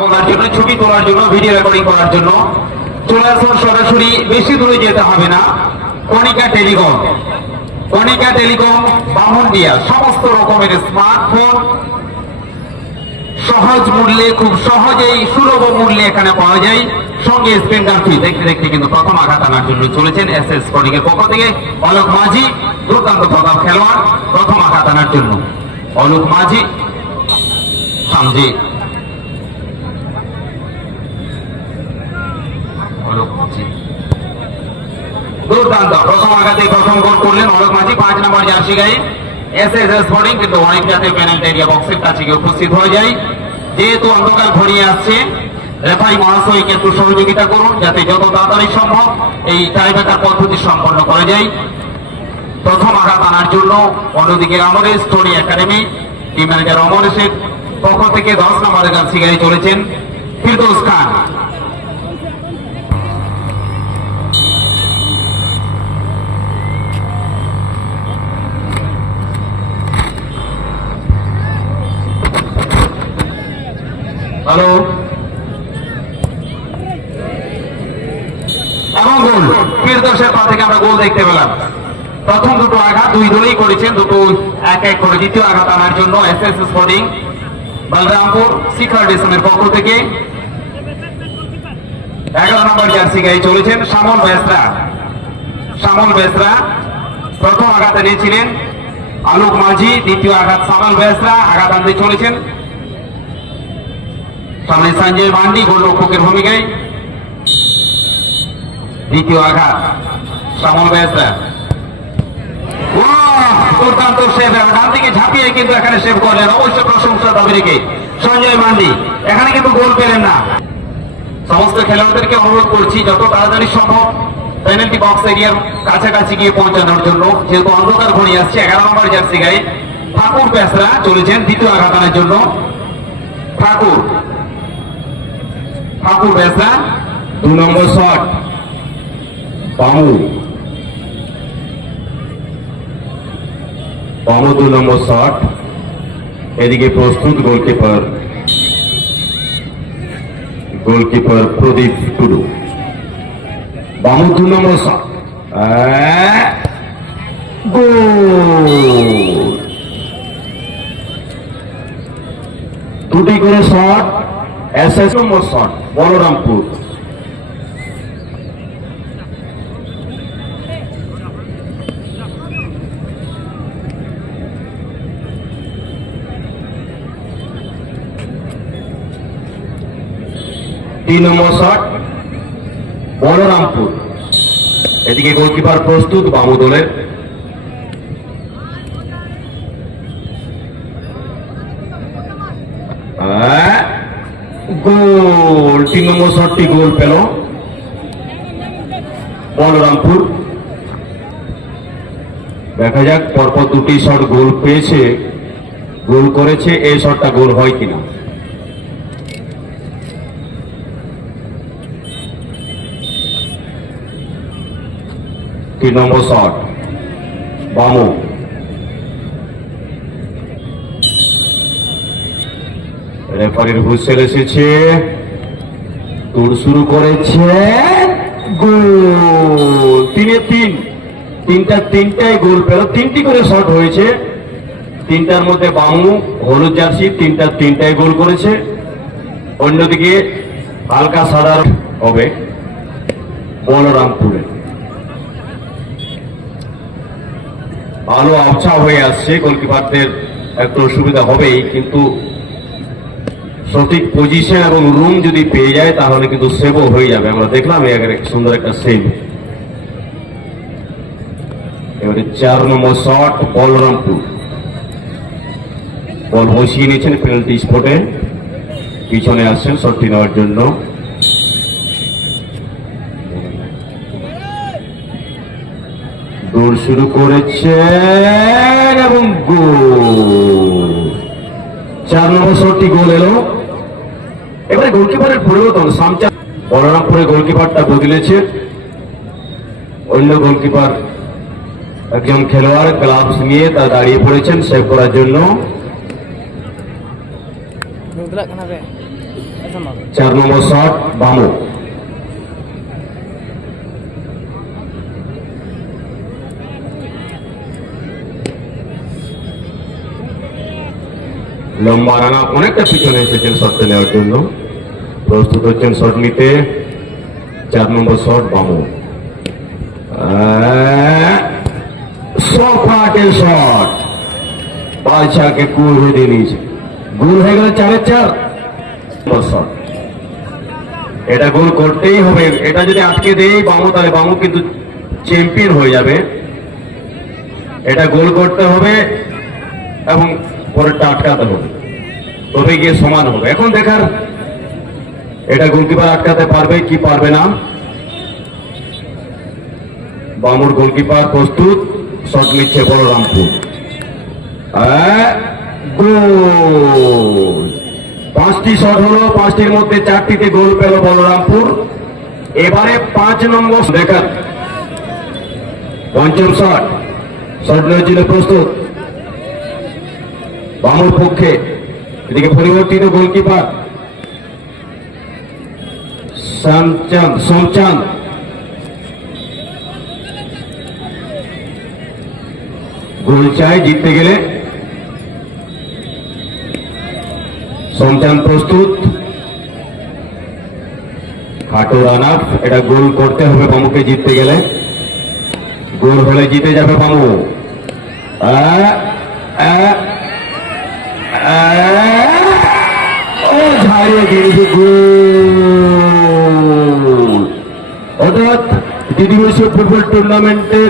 বলার জন্য, ছবি তোলার জন্য, ভিডিও রেকর্ডিং করার জন্য চলে আসুন। সরাসরি বেশি দূরে যেতে হবে না। কণিকা টেলিকম, কণিকা টেলিকম বামুনদিয়া সমস্ত রকমের স্মার্টফোন সহজ মূল্যে, খুব সহজেই সুলভ মূল্যে এখানে পাওয়া যায়। সঙ্গে স্ক্রিন গার্ড ফ্রি। দেখতে দেখতে কিন্তু প্রথম আঘাত আনার জন্য চলেছেন এসএস কণিকের পক্ষ থেকে অলোক মাঝি, দুর্দান্ত প্রতাপ খেলোয়াড়। প্রথম আঘাত আনার জন্য অলোক মাঝি, সামজি অলোক মাঝি, দুর্দান্ত প্রথম আঘাতে প্রথম গোল করলেন অলোক মাঝি। 5 নম্বর জার্সি গায়ে এসএস স্পোর্টিং, কিন্তু অনেক যাতে পেনাল্টি এরিয়া বক্সের কাছে গিয়ে উপস্থিত হয়ে যায়। যেহেতু অন্ধকার ঘনিয়ে আসছে, রেফারি মহাশয়কে একটু সহযোগিতা করুন যাতে যত তাড়াতাড়ি সম্ভব এই টাইব্রেকার পদ্ধতি সম্পন্ন করা যায়। প্রথম আঘাত আনার জন্য অন্যদিকে Amaresh Story Academy team manager অমরেশের পক্ষ থেকে 10 নম্বরের জার্সি গায়ে চলেছেন ফিরদৌস খান। হ্যালো, এবং গোল ফিরদৌসের পা থেকে আমরা গোল দেখতে পেলাম। প্রথম দুটো আঘাত দুই দলেই করেছেন, দুটো এক এক করে। দ্বিতীয় আঘাত আনার জন্য এসএস স্পোর্টিং বলরামপুর শিখর ডিসমের পক্ষ থেকে 11 নম্বর জার্সি গায়ে চলেছেন শ্যামল বেসরা। শ্যামল বেসরা প্রথম আঘাত এনেছিলেন আলোক মাঝি, দ্বিতীয় আঘাত শ্যামল বেসরা আঘাত আনতে চলেছেন। সামনে সঞ্জয় মান্ডি গোলরক্ষকের ভূমিকায়। দ্বিতীয় আঘাত শ্যামল বেসরা, দুর্দান্ত সেভ, ডান দিকে ঝাঁপিয়ে কিন্তু এখানে সেভ করলেন। অবশ্য প্রশংসা দাবি রেখে সঞ্জয় মান্ডি এখানে কিন্তু গোল পেলেন না। সমস্ত খেলোয়াড়দেরকে অনুরোধ করছি যত তাড়াতাড়ি সম্ভব পেনাল্টি বক্স এরিয়ার কাছাকাছি গিয়ে পৌঁছানোর জন্য, যেহেতু অন্ধকার ঘনিয়ে আসছে। 11 নম্বর জার্সি গায়ে ঠাকুর বেসরা চলেছেন দ্বিতীয় আঘাতের জন্য। ঠাকুর বেসরা 2 নম্বর শট বামু 2 নম্বর শট। এদিকে প্রস্তুত গোলকিপার প্রদীপ টুডু। বামু 2 নম্বর শট, গোল। দুটি করে শট এসএস নম্বর শট বলরামপুর। তিন নম্বর শট বলরামপুর। এদিকে গোলকিপার প্রস্তুত বামু দলের। গোল, 3 নম্বর শটটি গোল পেল বলরামপুর। দেখা যাক পরপর দুটি শট গোল পেয়েছে, গোল করেছে, এই শটটা গোল হয় কিনা। 3 নম্বর শট বামু। রেফারির হুইসেল এসেছে, দৌড় শুরু করেছে, গোল। 3-3, তিনটায় গোল পেল। 3টি করে শট হয়েছে, 3টার মধ্যে বামু হলুদ জার্সি তিনটায় গোল করেছে। অন্যদিকে হালকা সাদা হবে বলরামপুরে। ভালো আবছা হয়ে আসছে, গোলকিপারদের একটু অসুবিধা হবেই, কিন্তু সঠিক পজিশন এবং রুম যদি পেয়ে যায় তাহলে কিন্তু সেভও হয়ে যাবে। আমরা দেখলাম সুন্দর একটা সেভ। এবারে 4 নম্বর শট বলরামপুর। বল বসিয়ে নিয়েছেন পেনাল্টি স্পটে, পিছনে আসছেন শটটি নেওয়ার জন্য। দৌড় শুরু করেছেন এবং গোল। 4 নম্বর শটটি গোল এলো। এবারে গোলকিপারের পরিবর্তন, বলরামপুরের গোলকিপারটা বদলেছে। অন্য গোলকিপার একজন খেলোয়াড় গ্লাভস নিয়ে তা দাঁড়িয়ে পড়েছেন সেভ করার জন্য। 4 নম্বর শট বামু। লম্বা রানা অনেকটা পিছনে এসেছেন শটটা নেওয়ার জন্য, প্রস্তুত হচ্ছেন শট নিতে। 4 নম্বর শট বামু, সপাটের শট বাদশাকে কুল হয়ে দিয়ে নিয়েছে, গোল হয়ে গেল 4-4 শট। এটা গোল করতেই হবে, এটা যদি আটকে দেয় বামু তাহলে বামু কিন্তু চ্যাম্পিয়ন হয়ে যাবে। এটা গোল করতে হবে এবং পরেরটা আটকাতে হবে, তবে গিয়ে সমান হবে। এখন দেখার এটা গোলকিপার আটকাতে পারবে কি পারবে না। বামুর গোলকিপার প্রস্তুত, শট নিচ্ছে বলরামপুর, গোল। 5টি শট হলো, 5টির মধ্যে 4টিতে গোল পেল বলরামপুর। এবারে 5 নম্বর দেখার পঞ্চম শট, শট নেওয়ার জন্য প্রস্তুত বামুর পক্ষে। এদিকে পরিবর্তিত গোলকিপার সোমচাঁদ, গোল চাই জিততে গেলে। সোমচাঁদ প্রস্তুত, খাটো রান আপ, এটা গোল করতে হবে বামুকে জিততে গেলে। গোল হলে জিতে যাবে বামু। ঝাড়িয়ে দিয়েছে গোল। অর্থাৎ দ্বিতীয় ফুটবল টুর্নামেন্টে